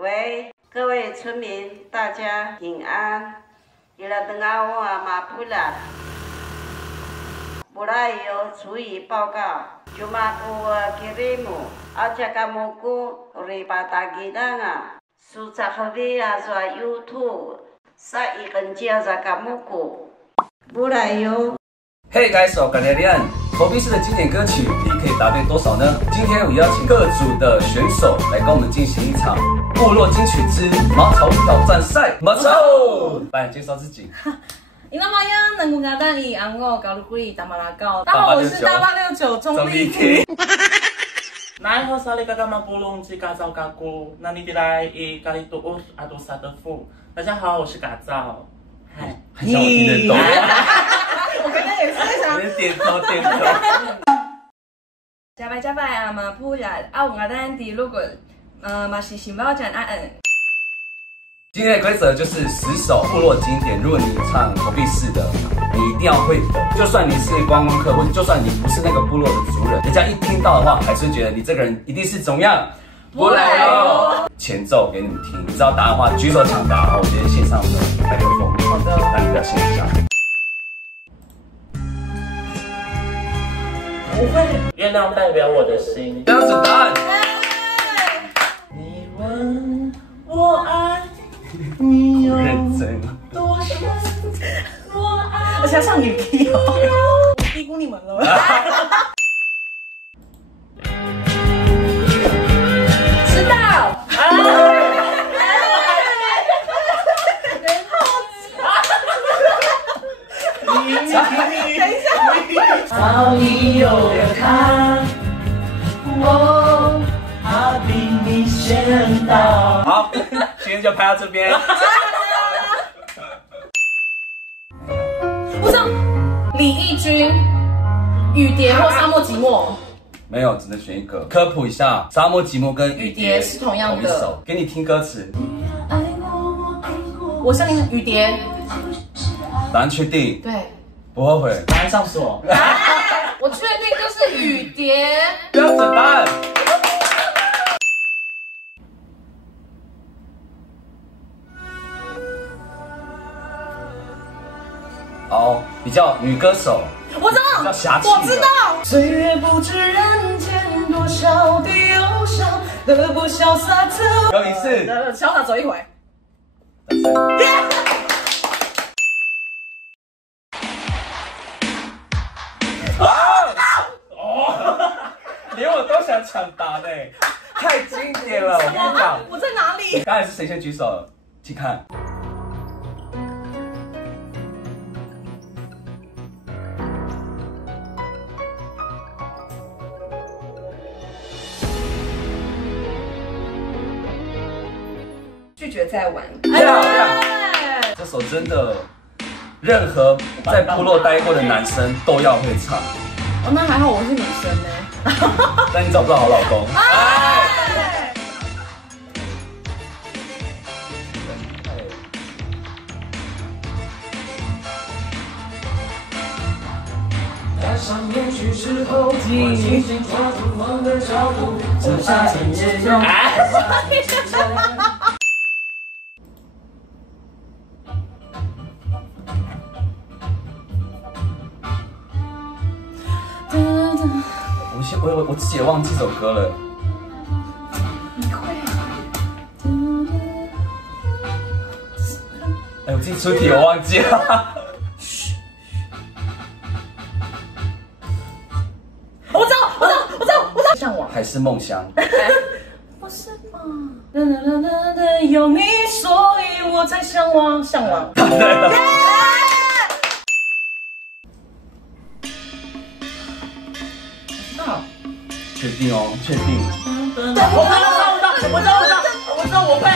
喂，各位村民，大家平安。伊拉等下我马普拉，不来有注意报告。Cuma ku kirimu aja kamu ku ribata gidanga susah via za YouTube sa ikan jia za kamu ku不来有。嘿，改手感谢你安。投币式的经典歌曲，你可以答对多少呢？今天我邀请各组的选手来跟我们进行一场部落金曲之马草挑战赛。马草，来介绍自己。伊那么样，能够简单以安我高卢贵大马拉高。大家好，我是8869钟丽缇。Nai ho sali kagama pulung ci kazao kaku nani dilai i kali tuus adu sadefu。大家好，我是嘎造。嗨，很想我听得懂。我刚刚也是在想。点头点头。加拜啊嘛普拉啊，我刚刚第六个嘛是新宝站啊今天的规则就是10首部落经典，如果你唱投币式的，你一定要会的。就算你是观光客，或者就算你不是那个部落的族人，人家一听到的话，还是会觉得你这个人一定是怎么样？不来哦。前奏给你们听，你知道答案的话，举手抢答。我今天线上的麦克风，好的，让你表现一下。不会，月亮代表我的心。标准答案。你问我爱。你有多深？我爱。而且要唱女 key 哦，我低估你们了。知道。等一下。早已有人看，我怕比你先到。好，今天就拍到这边。我想李翊君、雨蝶或沙漠寂寞。没有，只能选一个。科普一下，沙漠寂寞跟雨蝶是同样的。同一首，给你听歌词。我向你雨蝶。答案确定？对。不后悔。答案上锁。我确定就是雨蝶。标准答案。好，比较女歌手，我知道，比较侠气。我知道。岁月不知人间多少的忧伤，得不潇洒走。有你是潇洒走一回。连我都想抢答呢，太经典了！我跟你讲，我在哪里？刚才是谁先举手？请看。拒绝再玩。漂亮！这首真的，任何在部落待过的男生都要会唱。哦，那还好我是女生呢。但你找不到好老公。在上面去之后，我轻轻抓住我的脚步，这夏天也有。我自己也忘记这首歌了。你会？哎，我自己出题我忘记了。我知道。向往还是梦乡。不是吧？有你，所以我才向往。确定哦，确定。我知道，我会。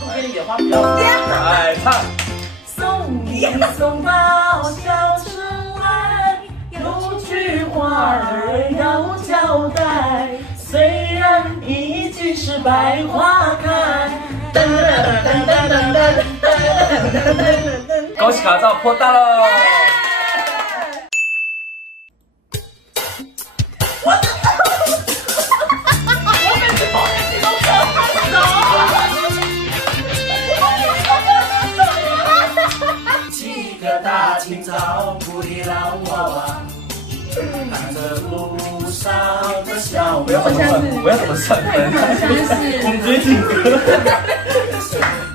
我给你点花比较。哎，唱。送你送到小城外，有句话儿要交代。虽然已经是百花开。恭喜卡照破蛋喽！我跟你说，你都可爱。照顾的老娃娃，看着路上的小我要怎么算？我要怎么算分？我们决定歌，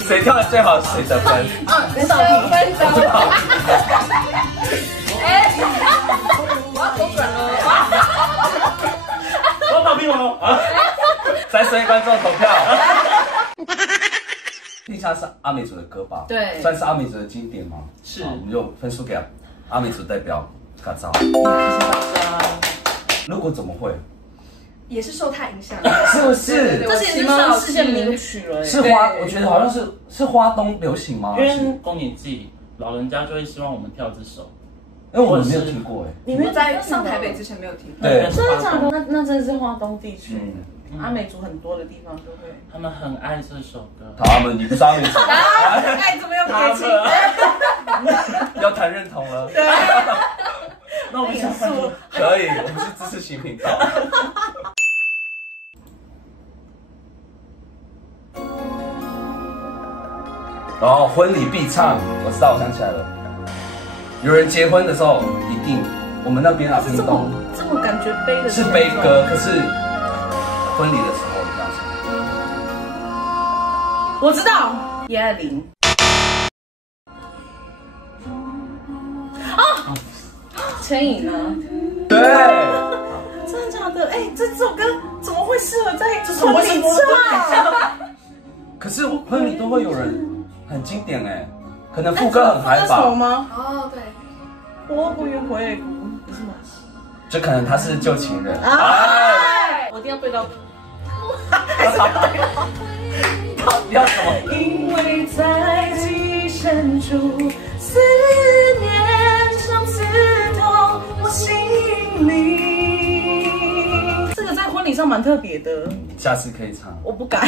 谁跳的最好谁得分。2分钟。哎，我要左转了。我要跑屁王啊30位观众投票。地下是阿美族的歌吧？对，算是阿美族的经典吗？是，我们就分数给阿美族代表卡照。谢谢大家。如果怎么会？也是受他影响，是不是？这其实是世界名曲了。是花，我觉得好像是花东流行吗？因为丰年祭，老人家就会希望我们跳这首。因为我们没有听过哎。你们在上台北之前没有听过？对，真的假的？那真的是花东地区，阿美族很多的地方都会。他们很爱这首歌。他们，你不是阿美族？爱怎么样撇清？要谈认同了。对。那我们想换出可以，我们是支持型频道。哦，婚礼必唱，我知道，我想起来了。有人结婚的时候，一定我们那边啊，屏东这么感觉悲的是悲歌，可是婚礼的时候一定要唱。我知道，叶爱玲。啊，陈颖呢？对。真的假的？哎，这首歌怎么会适合在婚礼唱？可是婚礼都会有人很经典哎，可能副歌很嗨吧？吗？哦，对。我不愿回顾，不是吗？就可能他是旧情人。哎，我一定要对到。到底要什么？因为在记忆深处，思念像刺痛我心里。这个在婚礼上蛮特别的，下次可以唱。我不敢。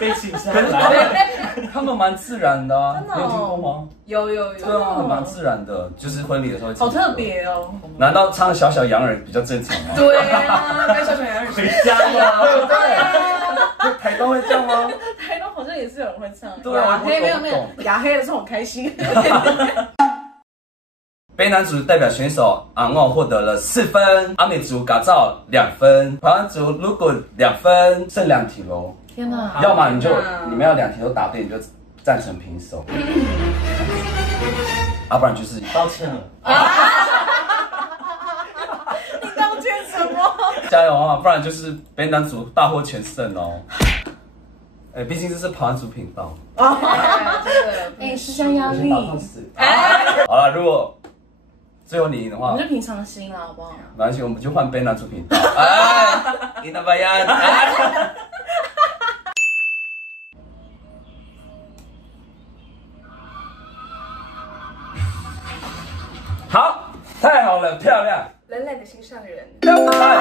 被请下来。他们蛮自然的啊，真的哦你有听过吗？有。对啊，很蛮自然的，就是婚礼的时候。好特别哦。难道唱小小羊儿比较正常吗？对啊，跟小小羊回家了，对不对？台东会这样吗？台东好像也是有人会唱。对啊，没有，牙黑的时候很开心。卑南族代表选手昂奥获得了4分，阿美族嘎造2分，排湾族如果2分，剩2题喽。天哪！要么你们要2题都答对，你就战成平手。不然就是道歉了。你道歉什么？加油啊！不然就是卑南族大获全胜哦。毕竟这是排湾族频道。哎，施加压力。好了，如果最后你赢的话，我们就平常心啦，好不好？没关系，我们就换卑南族频道。赢了吧呀！好，太好了，漂亮。冷冷的心上人。要不来。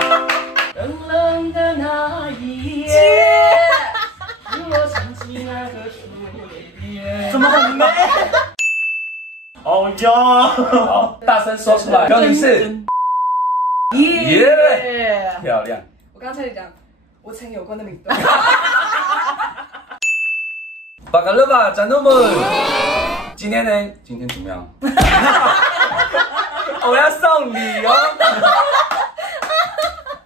冷冷的那一夜，让我想起那个初恋。怎么很美？哦哟！好，大声说出来。高女士。耶！漂亮。我刚才讲，我曾有过那么一段。巴卡勒巴，战斗们。今天呢？今天怎么样？我要送礼哦！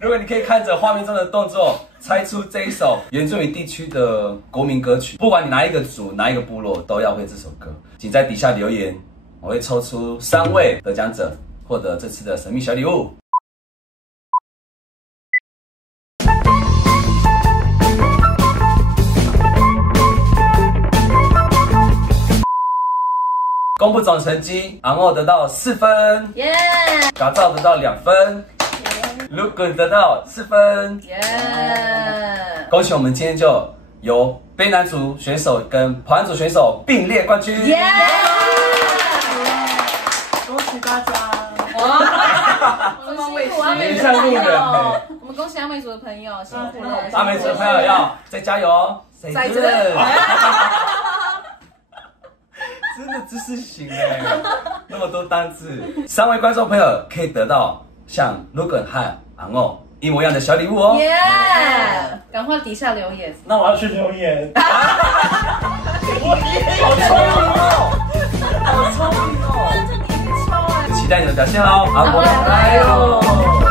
如果你可以看着画面中的动作，猜出这一首原住民地区的国民歌曲，不管你哪一个族、哪一个部落，都要会这首歌。请在底下留言，我会抽出3位得奖者，获得这次的神秘小礼物。公布总成绩，昂奥得到4分，耶！嘎造得到2分，卢滚得到4分，耶！恭喜我们今天就由卑南族选手跟排湾族选手并列冠军，耶！恭喜大家！我们辛苦阿美你族像路人的朋友欸，我们恭喜阿美族的朋友辛苦了。阿美族的朋友要再加油哦，在这里。真的知识型哎，那么多单字，3位观众朋友可以得到像 Logan 和昂奥一模一样的小礼物哦。耶！赶快底下留言。那我要去留言。我也好聪明哦，好聪明哦。期待你的表现哦。好，我们来喽。